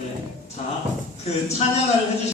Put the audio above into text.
네. 자, 그 찬양을 해주시